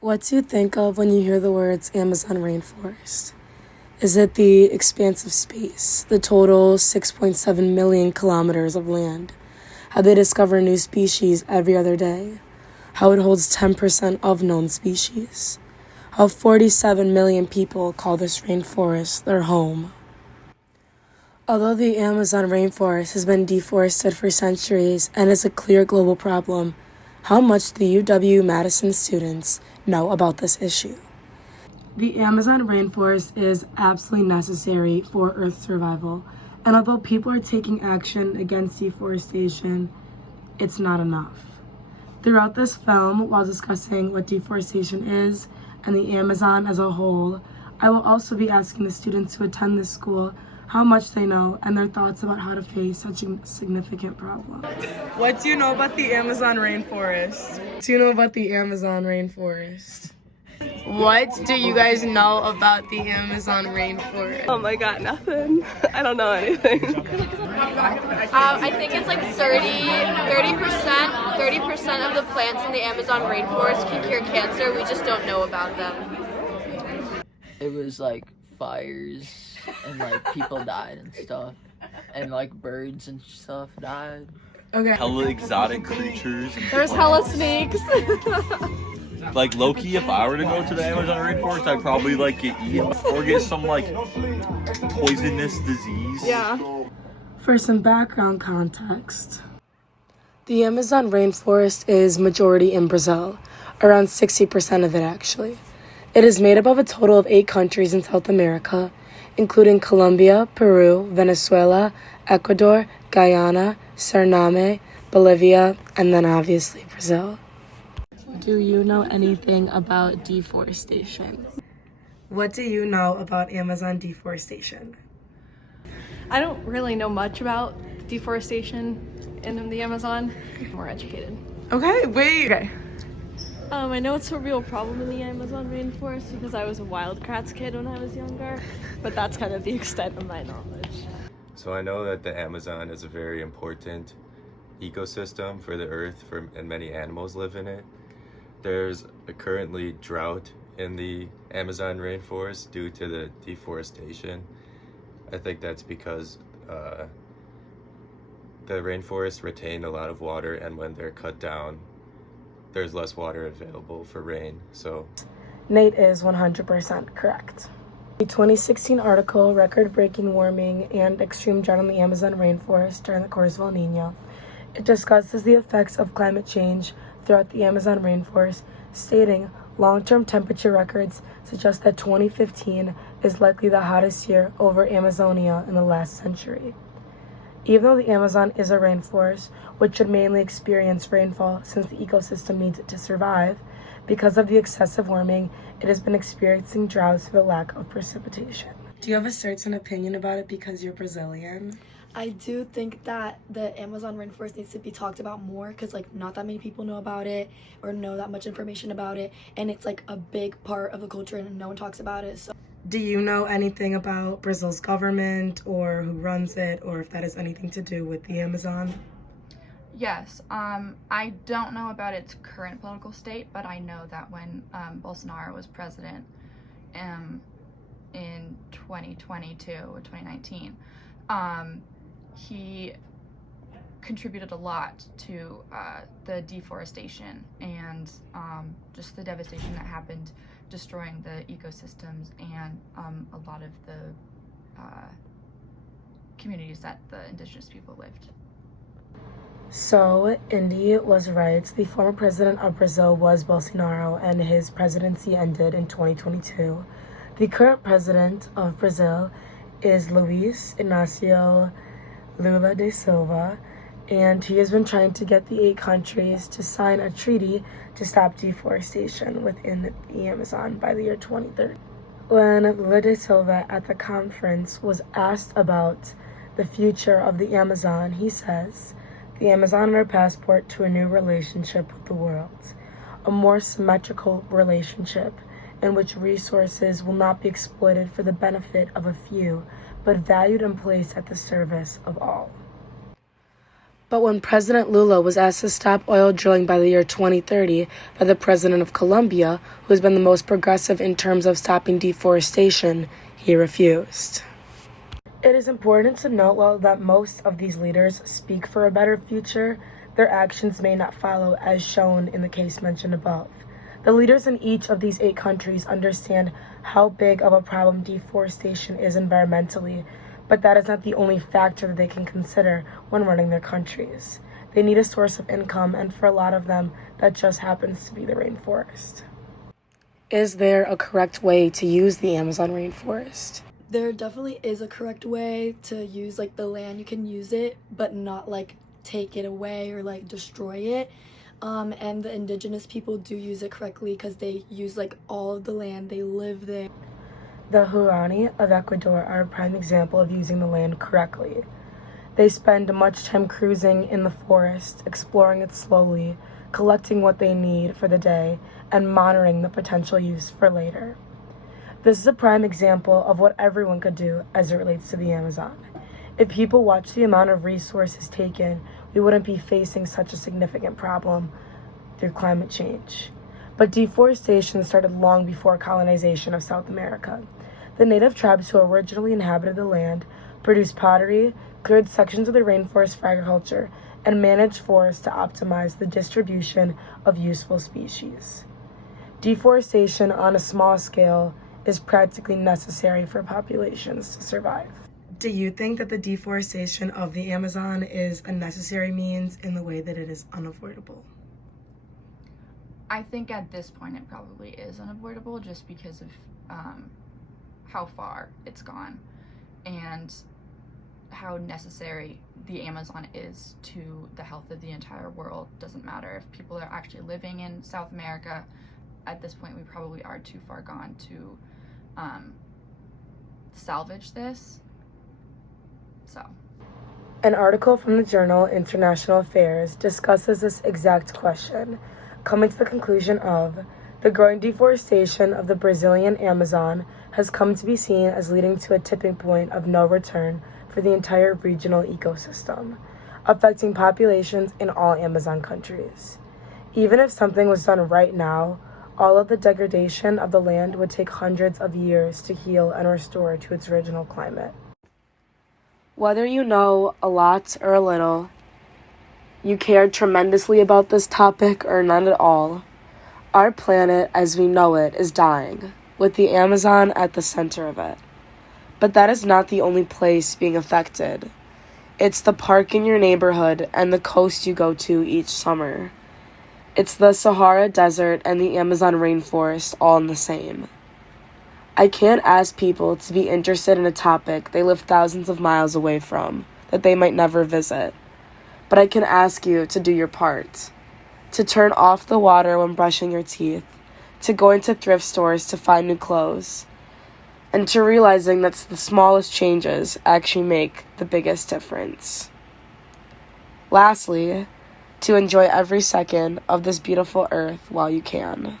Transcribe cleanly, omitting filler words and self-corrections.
What do you think of when you hear the words Amazon rainforest? Is it the expanse of space, the total 6.7 million kilometers of land? How they discover new species every other day? How it holds 10% of known species? How 47 million people call this rainforest their home? Although the Amazon rainforest has been deforested for centuries and is a clear global problem, how much do UW-Madison students know about this issue? The Amazon rainforest is absolutely necessary for Earth's survival, and although people are taking action against deforestation, it's not enough. Throughout this film, while discussing what deforestation is and the Amazon as a whole, I will also be asking the students who attend this school how much they know and their thoughts about how to face such a significant problem. What do you know about the Amazon rainforest? What do you know about the Amazon rainforest? What do you guys know about the Amazon rainforest? Oh my god, nothing. I don't know anything. I think it's like 30% of the plants in the Amazon rainforest can cure cancer. We just don't know about them. It was like fires and like people died and stuff, and like birds and stuff died. Okay. Hella exotic creatures. There's hella snakes. Like low-key, if I were to go to the Amazon rainforest, I'd probably like get eaten or get some like poisonous disease. Yeah. For some background context, the Amazon rainforest is majority in Brazil, around 60% of it actually. It is made up of a total of 8 countries in South America, including Colombia, Peru, Venezuela, Ecuador, Guyana, Suriname, Bolivia, and then obviously Brazil. Do you know anything about deforestation? What do you know about Amazon deforestation? I don't really know much about deforestation in the Amazon. I'm more educated. Okay, wait. Okay. I know it's a real problem in the Amazon rainforest because I was a Wildcats kid when I was younger, but that's kind of the extent of my knowledge. So I know that the Amazon is a very important ecosystem for the earth and many animals live in it. There's a currently drought in the Amazon rainforest due to the deforestation. I think that's because the rainforests retain a lot of water, and when they're cut down, there's less water available for rain. So Nate is 100% correct. The 2016 article, Record-Breaking Warming and Extreme Drought in the Amazon Rainforest During the Course of El Nino, it discusses the effects of climate change throughout the Amazon rainforest, stating long-term temperature records suggest that 2015 is likely the hottest year over Amazonia in the last century. Even though the Amazon is a rainforest, which should mainly experience rainfall since the ecosystem needs it to survive, because of the excessive warming, it has been experiencing droughts due to the lack of precipitation. Do you have a certain opinion about it because you're Brazilian? I do think that the Amazon rainforest needs to be talked about more because like not that many people know about it or know that much information about it, and it's like a big part of the culture and no one talks about it. So Do you know anything about Brazil's government or who runs it, or if that has anything to do with the Amazon? Yes, I don't know about its current political state, but I know that when Bolsonaro was president in 2022 or 2019, he contributed a lot to the deforestation and just the devastation that happened, destroying the ecosystems and a lot of the communities that the indigenous people lived. So, Indy was right. The former president of Brazil was Bolsonaro, and his presidency ended in 2022. The current president of Brazil is Luiz Inácio Lula da Silva, and he has been trying to get the 8 countries to sign a treaty to stop deforestation within the Amazon by the year 2030. When Lula da Silva at the conference was asked about the future of the Amazon, he says, "The Amazon is our passport to a new relationship with the world, a more symmetrical relationship in which resources will not be exploited for the benefit of a few, but valued and placed at the service of all." But when President Lula was asked to stop oil drilling by the year 2030 by the president of Colombia, who has been the most progressive in terms of stopping deforestation, he refused. It is important to note, while that most of these leaders speak for a better future, their actions may not follow, as shown in the case mentioned above. The leaders in each of these 8 countries understand how big of a problem deforestation is environmentally, but that is not the only factor that they can consider when running their countries. They need a source of income, and for a lot of them, that just happens to be the rainforest. Is there a correct way to use the Amazon rainforest? There definitely is a correct way to use like the land. You can use it, but not like take it away or like destroy it. And the indigenous people do use it correctly because they use like all of the land. They live there. The Huarani of Ecuador are a prime example of using the land correctly. They spend much time cruising in the forest, exploring it slowly, collecting what they need for the day, and monitoring the potential use for later. This is a prime example of what everyone could do as it relates to the Amazon. If people watch the amount of resources taken, we wouldn't be facing such a significant problem through climate change. But deforestation started long before colonization of South America. The native tribes who originally inhabited the land produced pottery, cleared sections of the rainforest for agriculture, and managed forests to optimize the distribution of useful species. Deforestation on a small scale is practically necessary for populations to survive. Do you think that the deforestation of the Amazon is a necessary means in the way that it is unavoidable? I think at this point it probably is unavoidable just because of how far it's gone and how necessary the Amazon is to the health of the entire world. Doesn't matter if people are actually living in South America. At this point, we probably are too far gone to salvage this. So. An article from the journal International Affairs discusses this exact question, coming to the conclusion of the growing deforestation of the Brazilian Amazon has come to be seen as leading to a tipping point of no return for the entire regional ecosystem, affecting populations in all Amazon countries. Even if something was done right now, all of the degradation of the land would take hundreds of years to heal and restore to its original climate. Whether you know a lot or a little, you care tremendously about this topic or none at all, our planet as we know it is dying, with the Amazon at the center of it. But that is not the only place being affected. It's the park in your neighborhood and the coast you go to each summer. It's the Sahara Desert and the Amazon rainforest all in the same. I can't ask people to be interested in a topic they live thousands of miles away from, that they might never visit. But I can ask you to do your part. To turn off the water when brushing your teeth, to go into thrift stores to find new clothes, and to realizing that the smallest changes actually make the biggest difference. Lastly, to enjoy every second of this beautiful earth while you can.